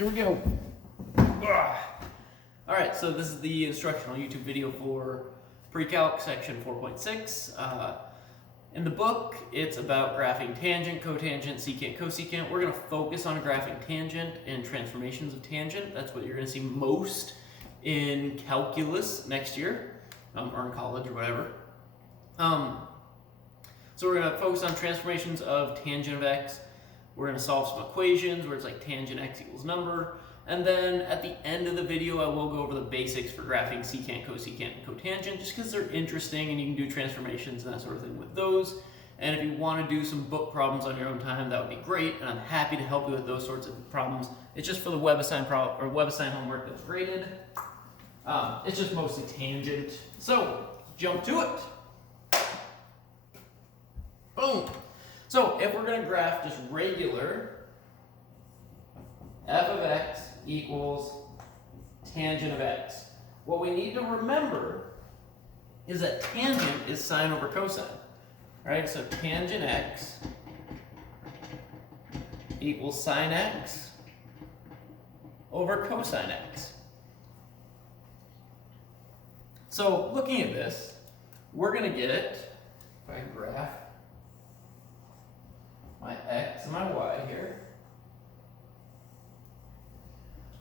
Here we go. Ugh. All right, so this is the instructional YouTube video for Precalc section 4.6. In the book, it's about graphing tangent, cotangent, secant, cosecant. We're going to focus on graphing tangent and transformations of tangent. That's what you're going to see most in calculus next year, or in college or whatever. So we're going to focus on transformations of tangent of x. We're going to solve some equations where it's like tangent x equals number. And then at the end of the video, I will go over the basics for graphing secant, cosecant, and cotangent, just because they're interesting and you can do transformations and that sort of thing with those. And if you want to do some book problems on your own time, that would be great. And I'm happy to help you with those sorts of problems. It's just for the WebAssign WebAssign homework that's graded. It's just mostly tangent. So jump to it. Boom. So if we're going to graph just regular f of x equals tangent of x, what we need to remember is that tangent is sine over cosine. Right? So tangent x equals sine x over cosine x. So looking at this, we're going to get, if I graph my x and my y here,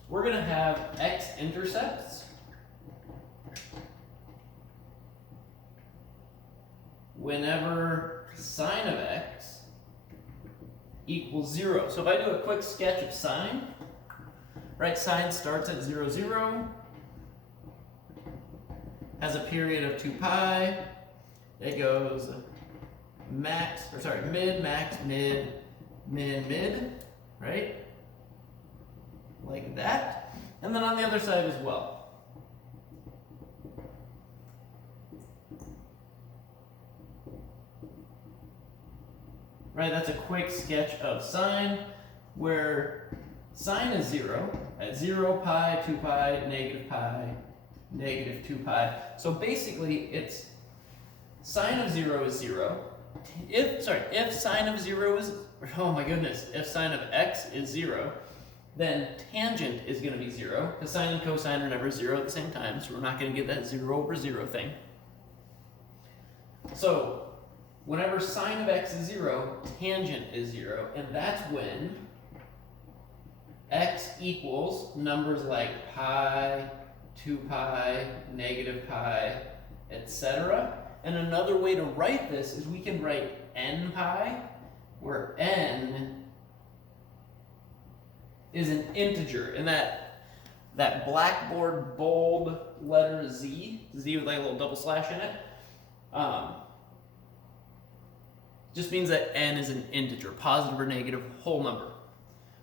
we're going to have x-intercepts whenever sine of x equals 0. So if I do a quick sketch of sine, right, sine starts at 0, 0, has a period of 2 pi, it goes max, or sorry, mid, max, mid, min, mid, right? Like that. And then on the other side as well. Right, that's a quick sketch of sine, where sine is 0, at 0, pi, 2 pi, negative 2 pi. So basically it's sine of 0 is 0. If sine of 0 is, oh my goodness, if sine of x is 0, then tangent is going to be 0, because sine and cosine are never 0 at the same time, so we're not going to get that 0 over 0 thing. So whenever sine of x is 0, tangent is 0, and that's when x equals numbers like pi, 2 pi, negative pi, etc. And another way to write this is we can write n pi, where n is an integer. And that blackboard bold letter Z with like a little double slash in it, just means that n is an integer, positive or negative whole number.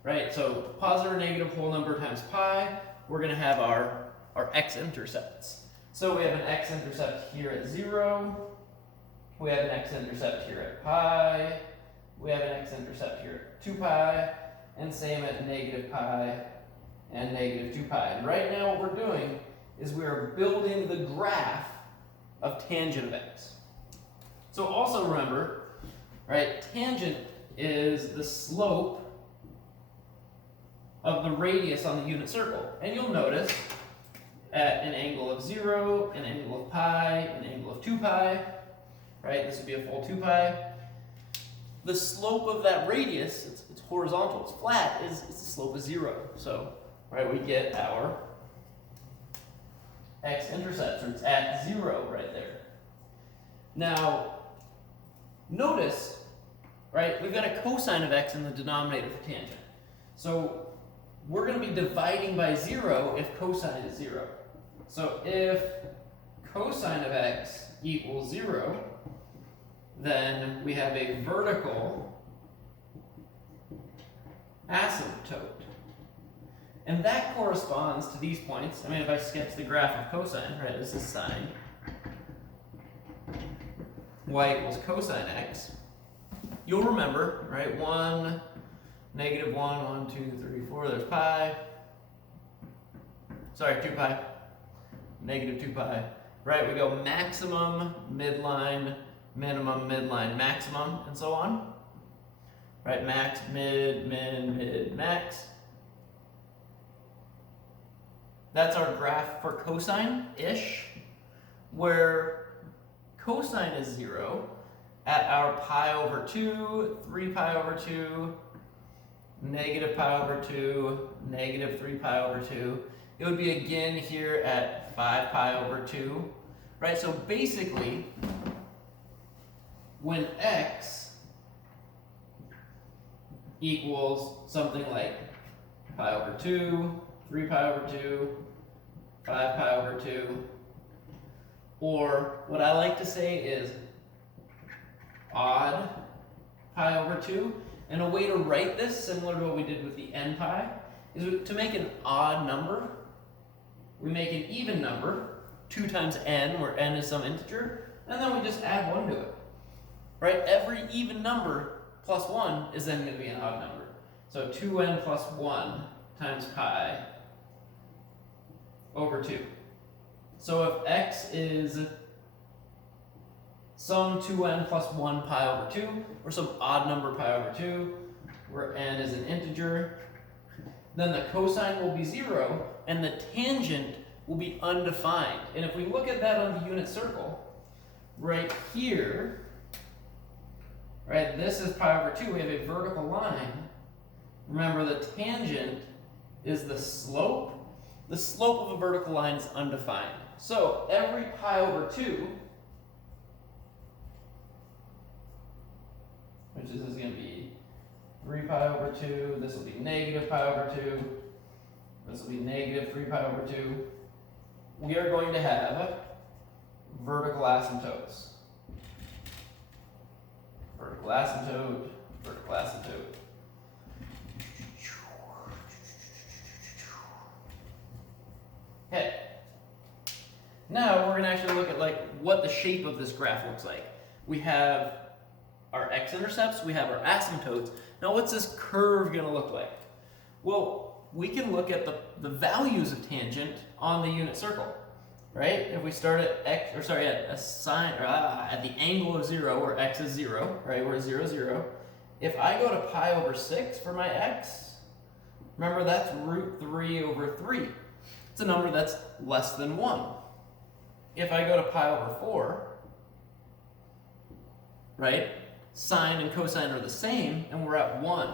Right? So positive or negative whole number times pi, we're going to have our x-intercepts. So we have an x-intercept here at 0, we have an x-intercept here at pi, we have an x-intercept here at 2 pi, and same at negative pi and negative 2 pi. And right now what we're doing is we're building the graph of tangent of x. So also remember, right, tangent is the slope of the radius on the unit circle. And you'll notice at an angle of 0, an angle of pi, an angle of 2 pi, right? This would be a full 2 pi. The slope of that radius, it's horizontal, it's flat, is the slope of 0. So, right, we get our x-intercepts, or it's at 0 right there. Now, notice, right, we've got a cosine of x in the denominator for tangent. So we're going to be dividing by 0 if cosine is 0. So if cosine of x equals 0, then we have a vertical asymptote. And that corresponds to these points. I mean, if I sketch the graph of cosine, right, this is sine. Y equals cosine x. You'll remember, right, 1, negative 1, 1, 2, 3, 4, there's pi. Sorry, 2 pi. Negative 2 pi. Right, we go maximum, midline, minimum, midline, maximum, and so on. Right, max, mid, min, mid, max. that's our graph for cosine-ish, where cosine is 0 at our pi over 2, 3 pi over 2, negative pi over 2, negative 3 pi over 2. It would be again here at 5 pi over 2, right? So basically, when x equals something like pi over 2, 3 pi over 2, 5 pi over 2, or what I like to say is odd pi over 2. And a way to write this, similar to what we did with the n pi, is to make an odd number, we make an even number, 2 times n, where n is some integer, and then we just add 1 to it. Right? Every even number plus 1 is then going to be an odd number. So 2n plus 1 times pi over 2. So if x is some 2n plus 1 pi over 2, or some odd number pi over 2, where n is an integer, then the cosine will be 0, and the tangent will be undefined. And if we look at that on the unit circle, right here, right, this is pi over 2, we have a vertical line. Remember, the tangent is the slope. The slope of a vertical line is undefined. So every pi over 2, which is going to be 3 pi over 2, this will be negative pi over 2, this will be negative 3 pi over 2. We are going to have vertical asymptotes. Vertical asymptote, vertical asymptote. Okay. Now we're going to actually look at what the shape of this graph looks like. We have our x-intercepts, we have our asymptotes. Now what's this curve going to look like? Well, we can look at the values of tangent on the unit circle, right? If we start at at a sine, or at the angle of 0, where x is 0, right? We're 0, 0. If I go to pi over 6 for my x, remember that's root 3 over 3. It's a number that's less than 1. If I go to pi over 4, right? Sine and cosine are the same, and we're at 1.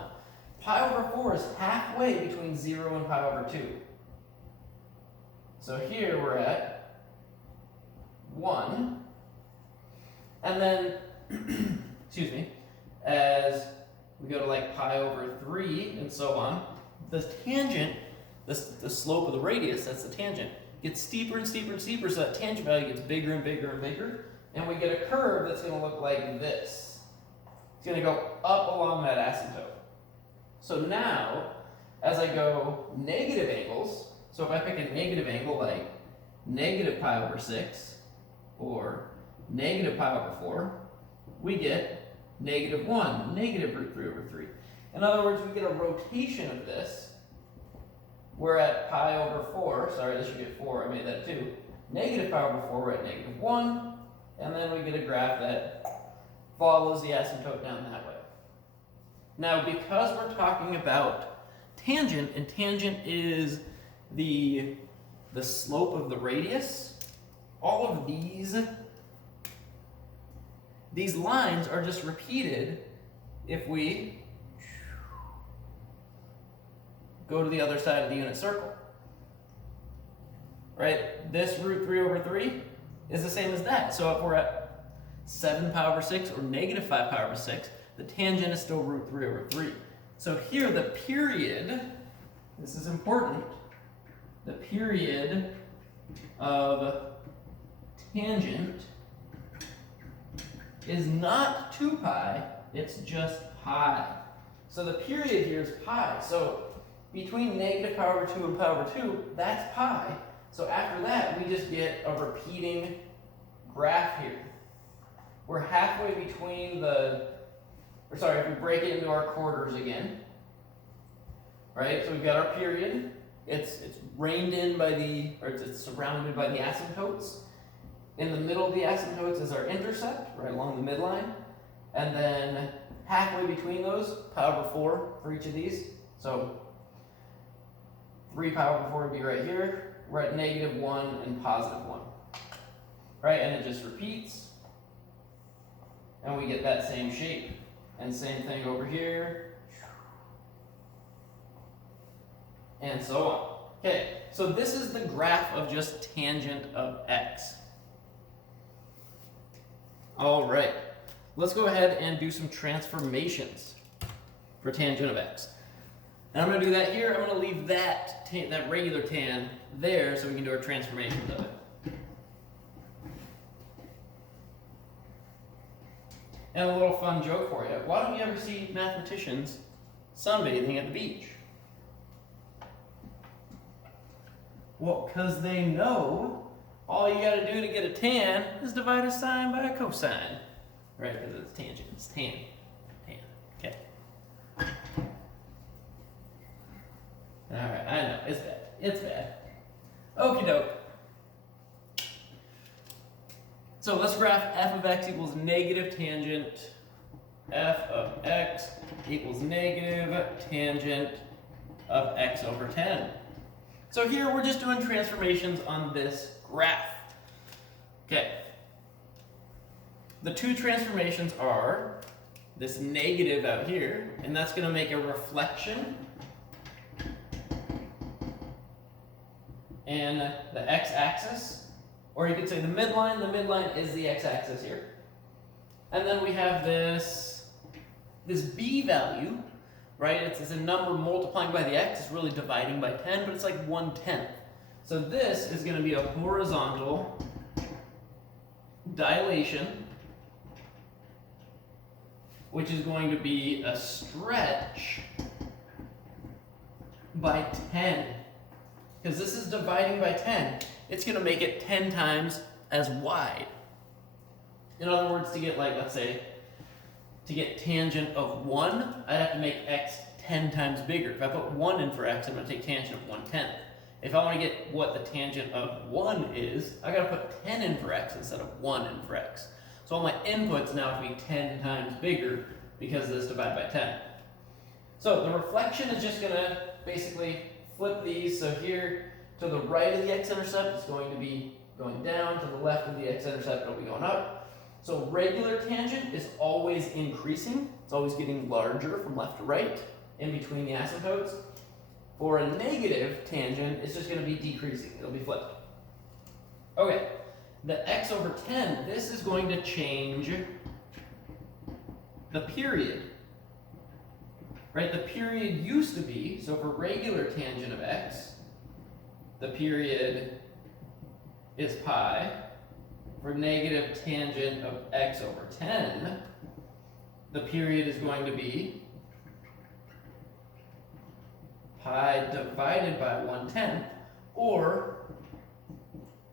Pi over 4 is halfway between 0 and pi over 2. So here we're at 1. And then, excuse me, as we go to pi over 3 and so on, the tangent, the slope of the radius, that's the tangent, gets steeper and steeper and steeper, so that tangent value gets bigger and bigger and bigger, and we get a curve that's going to look like this. It's going to go up along that asymptote. So now, as I go negative angles, so if I pick a negative angle like negative pi over 6 or negative pi over 4, we get negative 1, negative root 3 over 3. In other words, we get a rotation of this. We're at pi over 4, sorry, this should get 4, I made that 2. Negative pi over 4, we're at negative 1, and then we get a graph that follows the asymptote down that way. Now, because we're talking about tangent, and tangent is the slope of the radius, all of these lines are just repeated if we go to the other side of the unit circle. Right? This root 3 over 3 is the same as that. So if we're at 7 pi over 6 or negative 5 pi over 6, the tangent is still root 3 over 3. So here the period, this is important, the period of tangent is not 2 pi, it's just pi. So the period here is pi. So between negative pi over 2 and pi over 2, that's pi. So after that, we just get a repeating graph here. We're halfway between if we break it into our quarters again, right? So we've got our period. It's reined in by it's surrounded by the asymptotes. In the middle of the asymptotes is our intercept, right along the midline. And then halfway between those, pi over 4 for each of these. So 3 pi over 4 would be right here. we're at -1 and +1. Right, and it just repeats. And we get that same shape. And same thing over here. And so on. Okay, so this is the graph of just tangent of x. All right, let's go ahead and do some transformations for tangent of x. And I'm going to do that here. I'm going to leave that regular tan there so we can do our transformations of it. And a little fun joke for you. Why don't you ever see mathematicians sunbathing at the beach? Well, because they know all you got to do to get a tan is divide a sine by a cosine. Right, because it's tangent. It's tan. Tan. Okay. Alright, I know. It's bad. It's bad. Okie doke. So let's graph f of x equals negative tangent f of x equals negative tangent of x over 10. So here we're just doing transformations on this graph. Okay. The two transformations are this negative out here, and that's going to make a reflection. And the x-axis. Or you could say the midline is the x-axis here. And then we have this b value, right? It's a number multiplying by the x, it's really dividing by 10, but it's like 1/10. So this is going to be a horizontal dilation, which is going to be a stretch by 10. Because this is dividing by 10. It's going to make it 10 times as wide. In other words, to get, like, let's say, to get tangent of 1, I have to make x 10 times bigger. If I put 1 in for x, I'm going to take tangent of 1/10. If I want to get what the tangent of 1 is, I got to put 10 in for x instead of 1 in for x. So all my inputs now have to be 10 times bigger because of this divide by 10. So the reflection is just going to basically flip these. So here, to the right of the x-intercept, it's going to be going down. To the left of the x-intercept, it'll be going up. So regular tangent is always increasing. It's always getting larger from left to right in between the asymptotes. For a negative tangent, it's just going to be decreasing. It'll be flipped. Okay, the x over 10, this is going to change the period. Right, the period used to be, so for regular tangent of x, the period is pi. For negative tangent of x over 10, the period is going to be pi divided by 1/10, or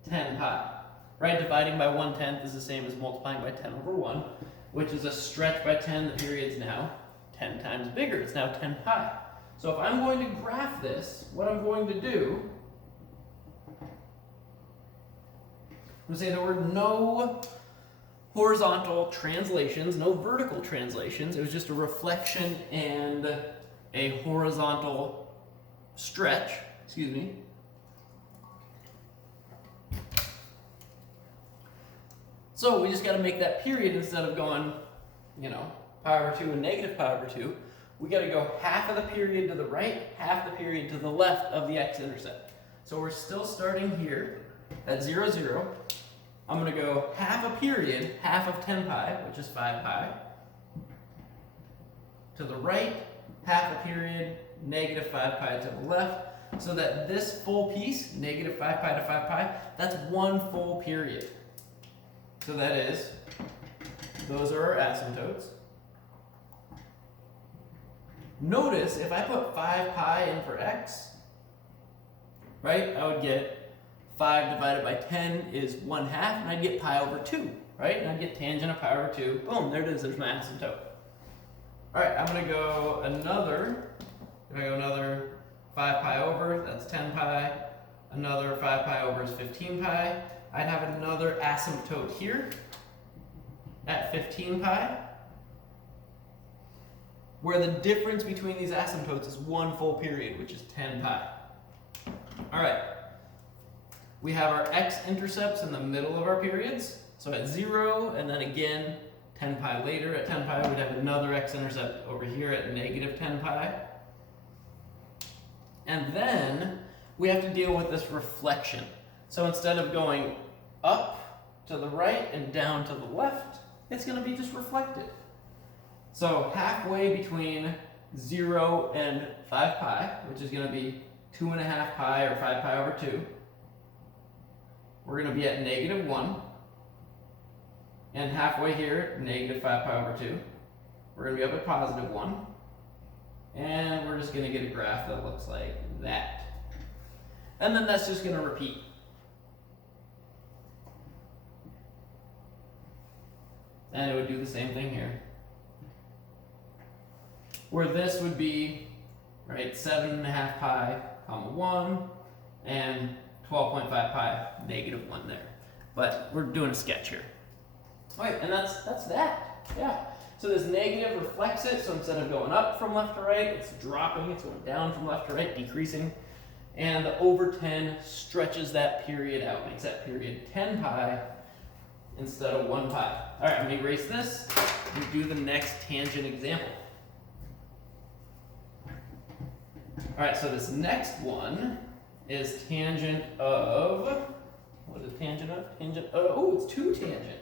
10 pi. Right, dividing by 1/10 is the same as multiplying by 10 over 1, which is a stretch by 10. The period's now 10 times bigger. It's now 10 pi. So if I'm going to graph this, what I'm going to do, I'm going to say there were no horizontal translations, no vertical translations. It was just a reflection and a horizontal stretch, excuse me. So we just got to make that period instead of going, pi over 2 and negative pi over 2. We got to go half of the period to the right, half the period to the left of the x-intercept. So we're still starting here at 0, 0. I'm going to go half a period, half of 10 pi, which is 5 pi. To the right, half a period, negative 5 pi to the left. So that this full piece, negative 5 pi to 5 pi, that's one full period. So that is, those are our asymptotes. Notice if I put 5 pi in for x, right, I would get 5 divided by 10 is 1/2, and I'd get pi over 2, right? And I'd get tangent of pi over 2. Boom, there it is, there's my asymptote. All right, I'm going to go another, if I go another 5 pi over, that's 10 pi. Another 5 pi over is 15 pi. I'd have another asymptote here at 15 pi, where the difference between these asymptotes is one full period, which is 10 pi. All right, We have our x-intercepts in the middle of our periods. So at 0, and then again 10 pi later at 10 pi, we'd have another x-intercept over here at negative 10 pi. And then we have to deal with this reflection. So instead of going up to the right and down to the left, it's going to be just reflected. So halfway between 0 and 5 pi, which is going to be 2.5 pi or 5 pi over 2, we're going to be at negative 1. And halfway here, negative 5 pi over 2, we're going to be up at positive 1. And we're just going to get a graph that looks like that. And then that's just going to repeat. And it would do the same thing here. Where this would be, right, 7.5 pi, comma 1, and 12.5 pi, negative 1 there. But we're doing a sketch here. All right, and that's that. Yeah. So this negative reflects it, so instead of going up from left to right, it's dropping, it's going down from left to right, decreasing. And the over 10 stretches that period out, makes that period 10 pi instead of 1 pi. All right, I'm going to erase this and do the next tangent example. All right, so this next one is tangent of, what is tangent of? Tangent of, oh, it's 2 tangent.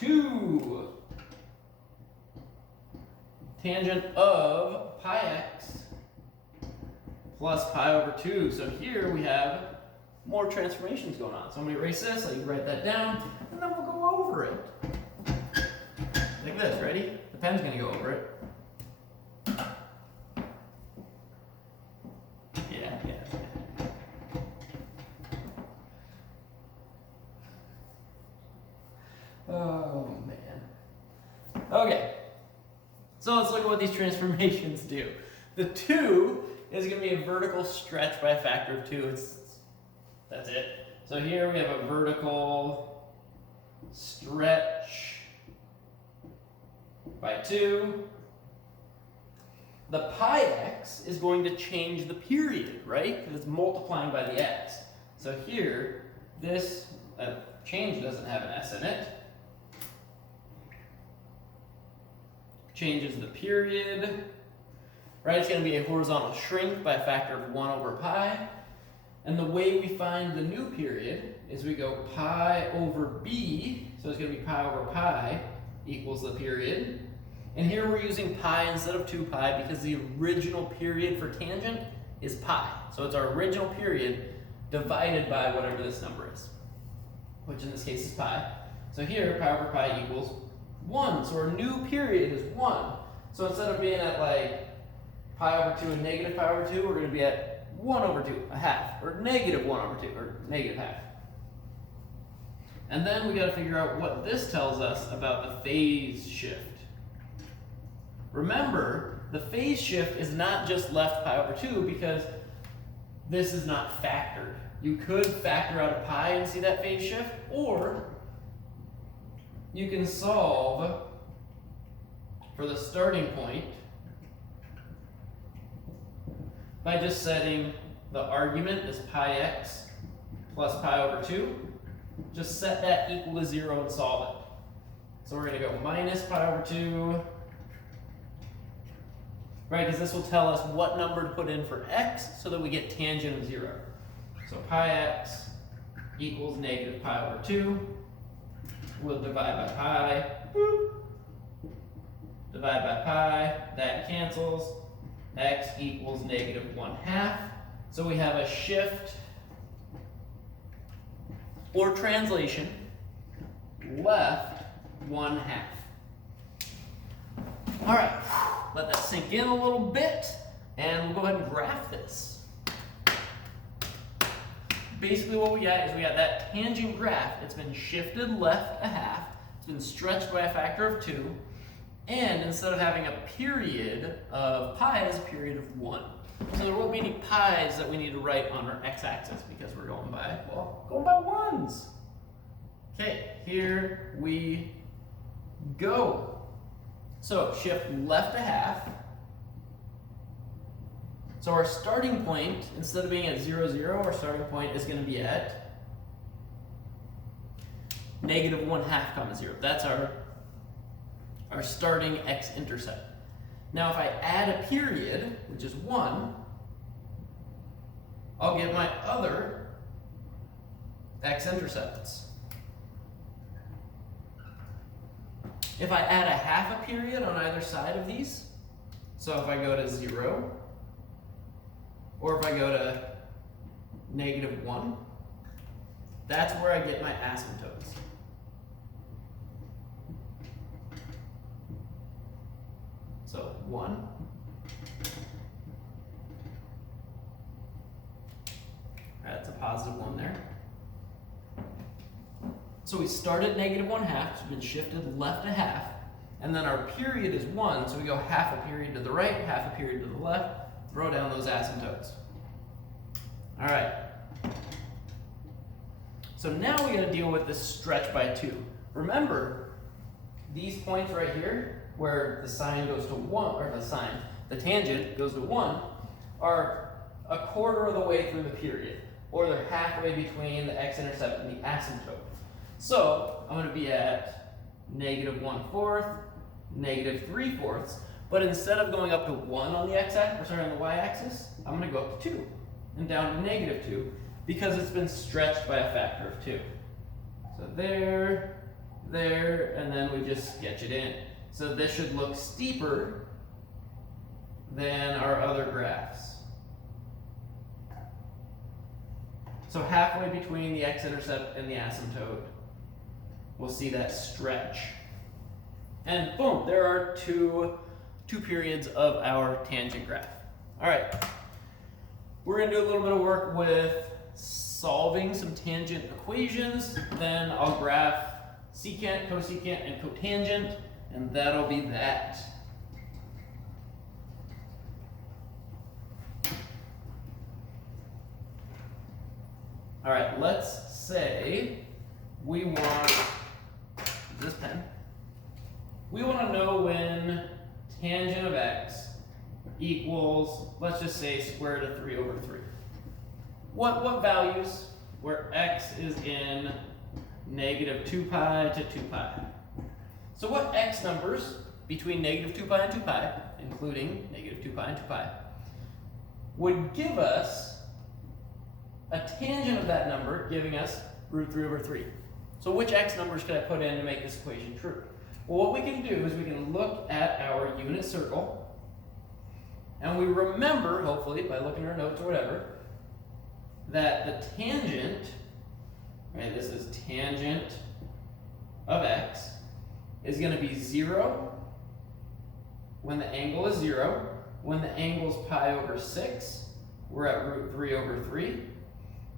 2. Tangent of pi x plus pi over 2. So here we have more transformations going on. So I'm going to erase this, so you can write that down, and then we'll go over it. Like this, ready? The pen's going to go over it. Yeah. Oh, man. Okay. So let's look at what these transformations do. The 2 is going to be a vertical stretch by a factor of 2. That's it. So here we have a vertical stretch by 2. The pi x is going to change the period, right? Because it's multiplying by the x. So here, this change doesn't have an s in it. Changes the period, right? It's going to be a horizontal shrink by a factor of 1 over pi. And the way we find the new period is we go pi over b, so it's going to be pi over pi equals the period. And here we're using pi instead of 2 pi because the original period for tangent is pi. So it's our original period divided by whatever this number is, which in this case is pi. So here, pi over pi equals 1. So our new period is 1. So instead of being at like pi over 2 and negative pi over 2, we're going to be at 1 over 2, a half, or negative 1 over 2, or negative half. And then we got to figure out what this tells us about the phase shift. Remember, the phase shift is not just left pi over 2 because this is not factored. You could factor out a pi and see that phase shift, or you can solve for the starting point by just setting the argument as pi x plus pi over 2. Just set that equal to 0 and solve it. So we're going to go minus pi over 2, right? Because this will tell us what number to put in for x so that we get tangent of 0. So pi x equals negative pi over 2. We'll divide by pi. Boop. Divide by pi. That cancels. X equals negative 1/2. So we have a shift or translation left 1/2. All right, let that sink in a little bit, and we'll go ahead and graph this. Basically what we got is we got that tangent graph. It's been shifted left a half. It's been stretched by a factor of 2. And instead of having a period of pi, it's a period of 1. So there won't be any pi's that we need to write on our x-axis because we're going by, well, going by 1s. Okay, here we go. So shift left a half. So our starting point, instead of being at 0, 0, our starting point is going to be at negative 1/2 comma 0. That's our starting x-intercept. Now if I add a period, which is 1, I'll get my other x-intercepts. If I add a half a period on either side of these, so if I go to 0, or if I go to negative 1, that's where I get my asymptotes. So 1, that's a positive 1 there. So we start at negative 1/2, so we've been shifted left a half, and then our period is 1, so we go half a period to the right, half a period to the left, throw down those asymptotes. All right. So now we gotta deal with this stretch by 2. Remember, these points right here, where the sine goes to 1, or the tangent goes to 1, are a quarter of the way through the period, or they're halfway between the x-intercept and the asymptote. So I'm going to be at negative 1/4, negative 3/4, but instead of going up to 1 on the x-axis, or on the y-axis, I'm going to go up to 2 and down to negative 2 because it's been stretched by a factor of 2. So there, and then we just sketch it in. So this should look steeper than our other graphs. So halfway between the x-intercept and the asymptote, we'll see that stretch. And boom, there are two periods of our tangent graph. All right, we're gonna do a little bit of work with solving some tangent equations. Then I'll graph secant, cosecant, and cotangent, and that'll be that. All right, let's say we want, this pen, we want to know when tangent of x equals, let's just say square root of 3 over 3. What values where x is in negative 2 pi to 2 pi? So what x numbers between negative 2 pi and 2 pi, including negative 2 pi and 2 pi, would give us a tangent of that number giving us root 3 over 3. So which x numbers could I put in to make this equation true? Well, what we can do is we can look at our unit circle, and we remember, hopefully, by looking at our notes or whatever, that the tangent, right, this is tangent of x, is going to be 0 when the angle is 0. When the angle is pi over 6, we're at root 3 over 3.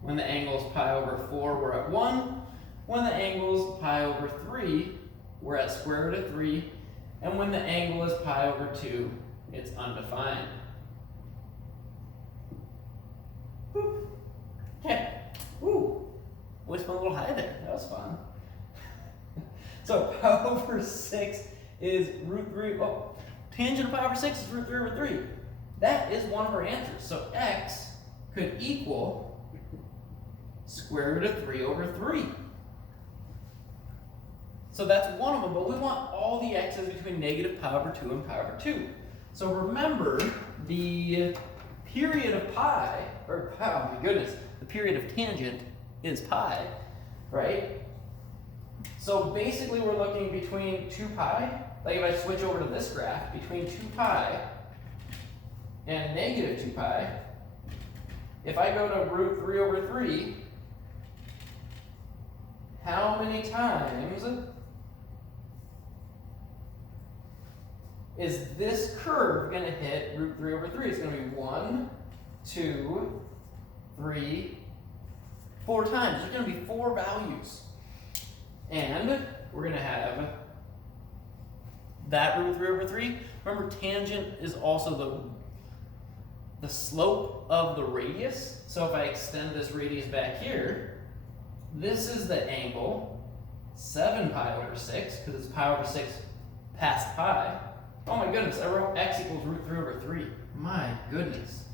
When the angle is pi over 4, we're at 1. When the angle is pi over 3, we're at square root of 3. And when the angle is pi over 2, it's undefined. Boop. Okay. Ooh. Voice went a little high there. That was fun. So pi over 6 is root 3. Oh, tangent of pi over 6 is root 3 over 3. That is one of our answers. So x could equal square root of 3 over 3. So that's one of them, but we want all the x's between negative pi over 2 and pi over 2. So remember, the period of pi, or oh my goodness, the period of tangent is pi, right? So basically we're looking between 2 pi, like if I switch over to this graph, between 2 pi and negative 2 pi, if I go to root 3 over 3, how many times is this curve going to hit root 3 over 3? It's going to be 1, 2, 3, 4 times. There's going to be 4 values. And we're going to have that root 3 over 3. Remember, tangent is also the slope of the radius. So if I extend this radius back here, this is the angle, 7 pi over 6, because it's pi over 6 past pi. Oh my goodness, I wrote x equals root 3 over 3. My goodness.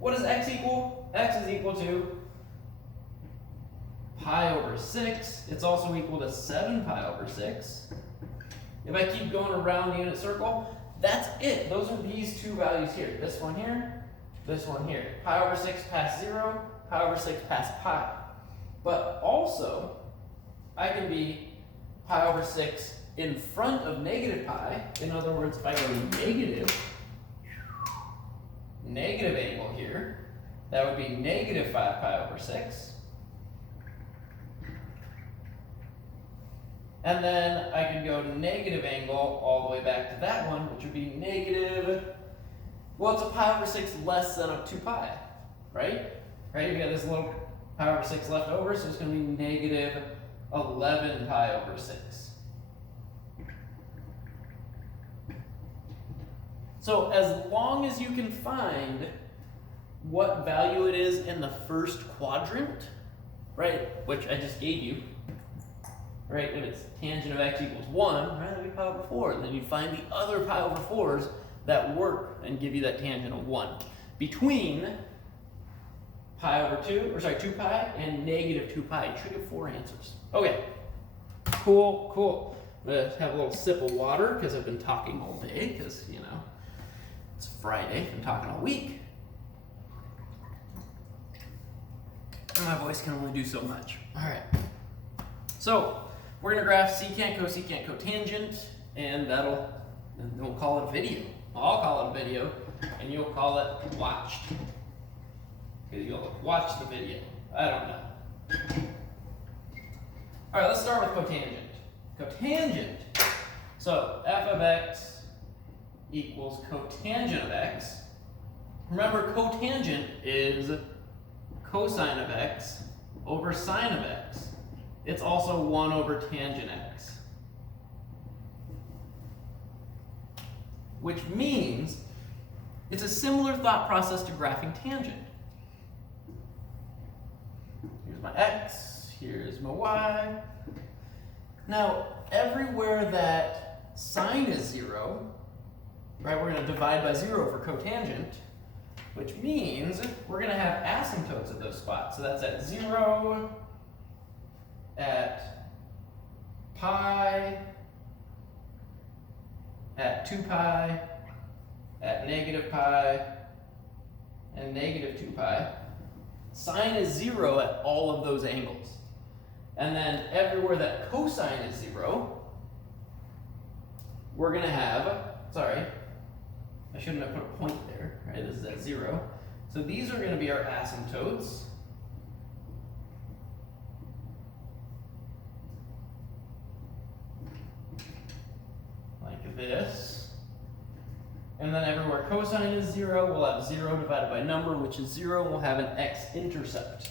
What does x equal? X is equal to pi over 6. It's also equal to 7 pi over 6. If I keep going around the unit circle, that's it. Those are these two values here. This one here, this one here. Pi over 6 past 0, pi over 6 past pi. But also, I can be pi over 6 in front of negative pi. In other words, if I go negative angle here, that would be negative 5 pi over 6. And then I can go negative angle all the way back to that one, which would be negative, well, it's a pi over 6 less than a 2 pi, right? Right, we got this little pi over 6 left over, so it's going to be negative 11 pi over 6. So as long as you can find what value it is in the first quadrant, right, which I just gave you, right, if it's tangent of x equals 1, right, that'd be pi over 4. And then you find the other pi over 4s that work and give you that tangent of 1. Between pi over 2, or sorry, 2 pi and negative 2 pi. You should get 4 answers. Okay, cool, cool. Let's have a little sip of water because I've been talking all day because, you know, it's Friday. I've been talking all week. And my voice can only do so much. All right. So we're going to graph secant, cosecant, cotangent, and then we'll call it a video. I'll call it a video, and you'll call it watched. Because you'll watch the video. I don't know. All right, let's start with cotangent. Cotangent. So f of x equals cotangent of x. Remember, cotangent is cosine of x over sine of x. It's also 1 over tangent x. Which means it's a similar thought process to graphing tangent. Here's my x, here's my y. Now, everywhere that sine is 0, right, we're going to divide by 0 for cotangent, which means we're going to have asymptotes at those spots. So that's at 0, at pi, at 2 pi, at negative pi, and negative 2 pi. Sine is 0 at all of those angles. And then everywhere that cosine is 0, we're going to have, sorry, I shouldn't have put a point there, right? This is at 0. So these are going to be our asymptotes. Like this. And then everywhere cosine is 0, we'll have 0 divided by number, which is 0, and we'll have an x-intercept.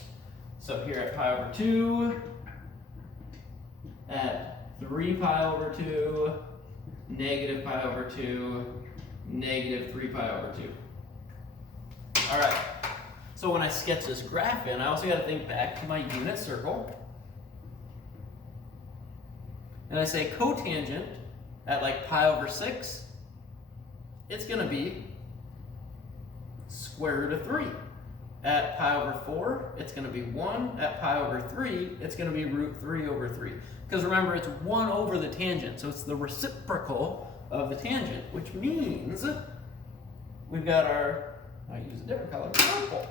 So here at pi over 2, at 3 pi over 2, negative pi over 2, negative 3 pi over 2. All right, so when I sketch this graph in, I also got to think back to my unit circle. And I say cotangent at like pi over 6, it's going to be square root of 3. At pi over 4, it's going to be 1. At pi over 3, it's going to be root 3 over 3. Because remember, it's 1 over the tangent, so it's the reciprocal of the tangent, which means we've got our, I use a different color, purple.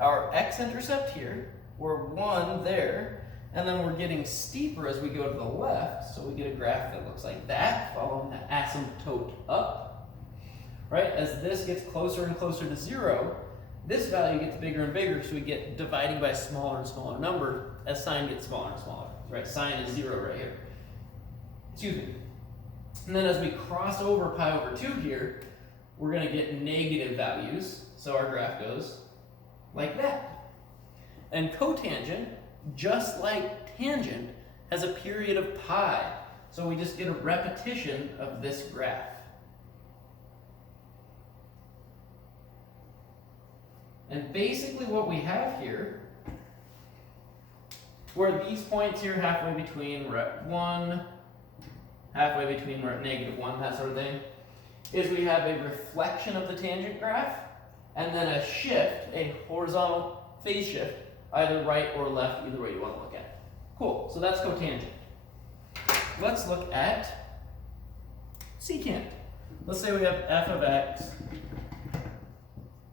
Our x-intercept here, we're 1 there, and then we're getting steeper as we go to the left, so we get a graph that looks like that, following the asymptote up. Right? As this gets closer and closer to 0, this value gets bigger and bigger, so we get dividing by a smaller and smaller number as sine gets smaller and smaller. Right? Sine is 0 right here. Excuse me. And then as we cross over pi over 2 here, we're going to get negative values, so our graph goes like that. And cotangent, just like tangent, has a period of pi, so we just get a repetition of this graph. And basically what we have here, where these points here halfway between, we're at 1, halfway between, we're at negative 1, that sort of thing, is we have a reflection of the tangent graph, and then a shift, a horizontal phase shift, either right or left, either way you want to look at it. Cool, so that's cotangent. Let's look at secant. Let's say we have f of x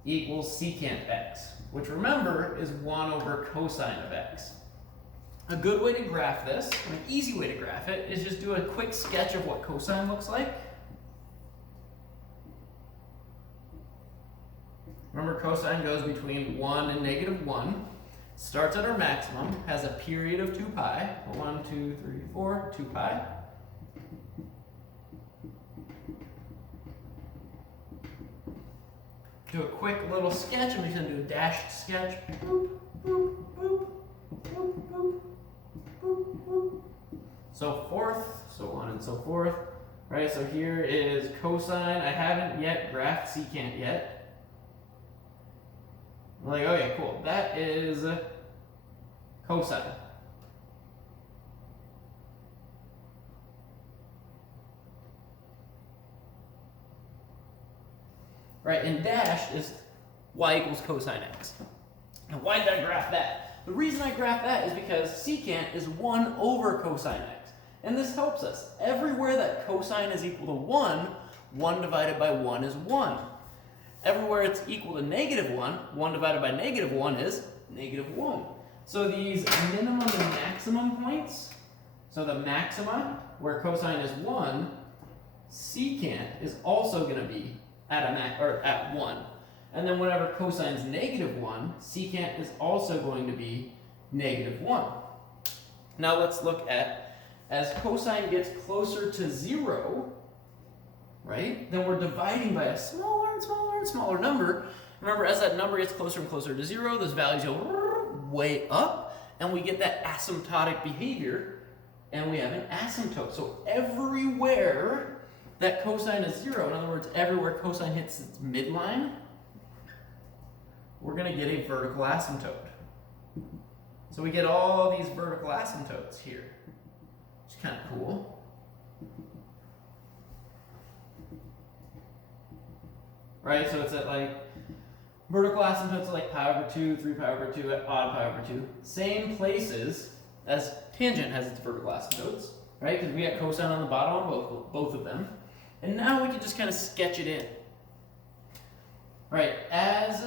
equals secant x, which remember is 1 over cosine of x. A good way to graph this, an easy way to graph it, is just do a quick sketch of what cosine looks like. Remember, cosine goes between 1 and -1, starts at our maximum, has a period of 2 pi, 1, 2, 3, 4, 2 pi. Do a quick little sketch. I'm just going to do a dashed sketch. Boop, boop, boop, boop, boop, boop, boop. So forth, so on and so forth. Right, so here is cosine. I haven't yet graphed secant yet. I'm like, okay, cool. That is cosine. Right, and dashed is y equals cosine x. Now, why did I graph that? The reason I graph that is because secant is 1 over cosine x. And this helps us. Everywhere that cosine is equal to 1, 1 divided by 1 is 1. Everywhere it's equal to -1, 1 divided by -1 is -1. So these minimum and maximum points, so the maxima, where cosine is 1, secant is also going to be at 1. And then whenever cosine's -1, secant is also going to be -1. Now let's look at, as cosine gets closer to 0, right, then we're dividing by a smaller and smaller and smaller number. Remember, as that number gets closer and closer to 0, those values go way up, and we get that asymptotic behavior, and we have an asymptote. So everywhere that cosine is 0, in other words, everywhere cosine hits its midline, we're going to get a vertical asymptote. So we get all these vertical asymptotes here, which is kind of cool. Right, so it's at like, vertical asymptotes are like pi over 2, 3 pi over 2, odd pi over 2. Same places as tangent has its vertical asymptotes, right? Because we got cosine on the bottom on both of them. And now we can just kind of sketch it in. Right, as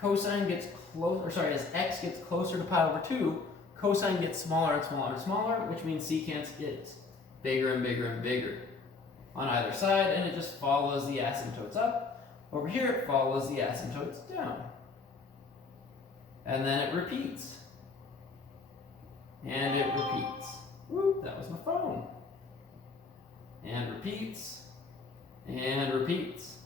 cosine gets closer, as x gets closer to pi over 2, cosine gets smaller and smaller and smaller, which means secant gets bigger and bigger and bigger on either side, and it just follows the asymptotes up. Over here, it follows the asymptotes down. And then it repeats. And it repeats. Whoop, that was my phone. And repeats. And repeats.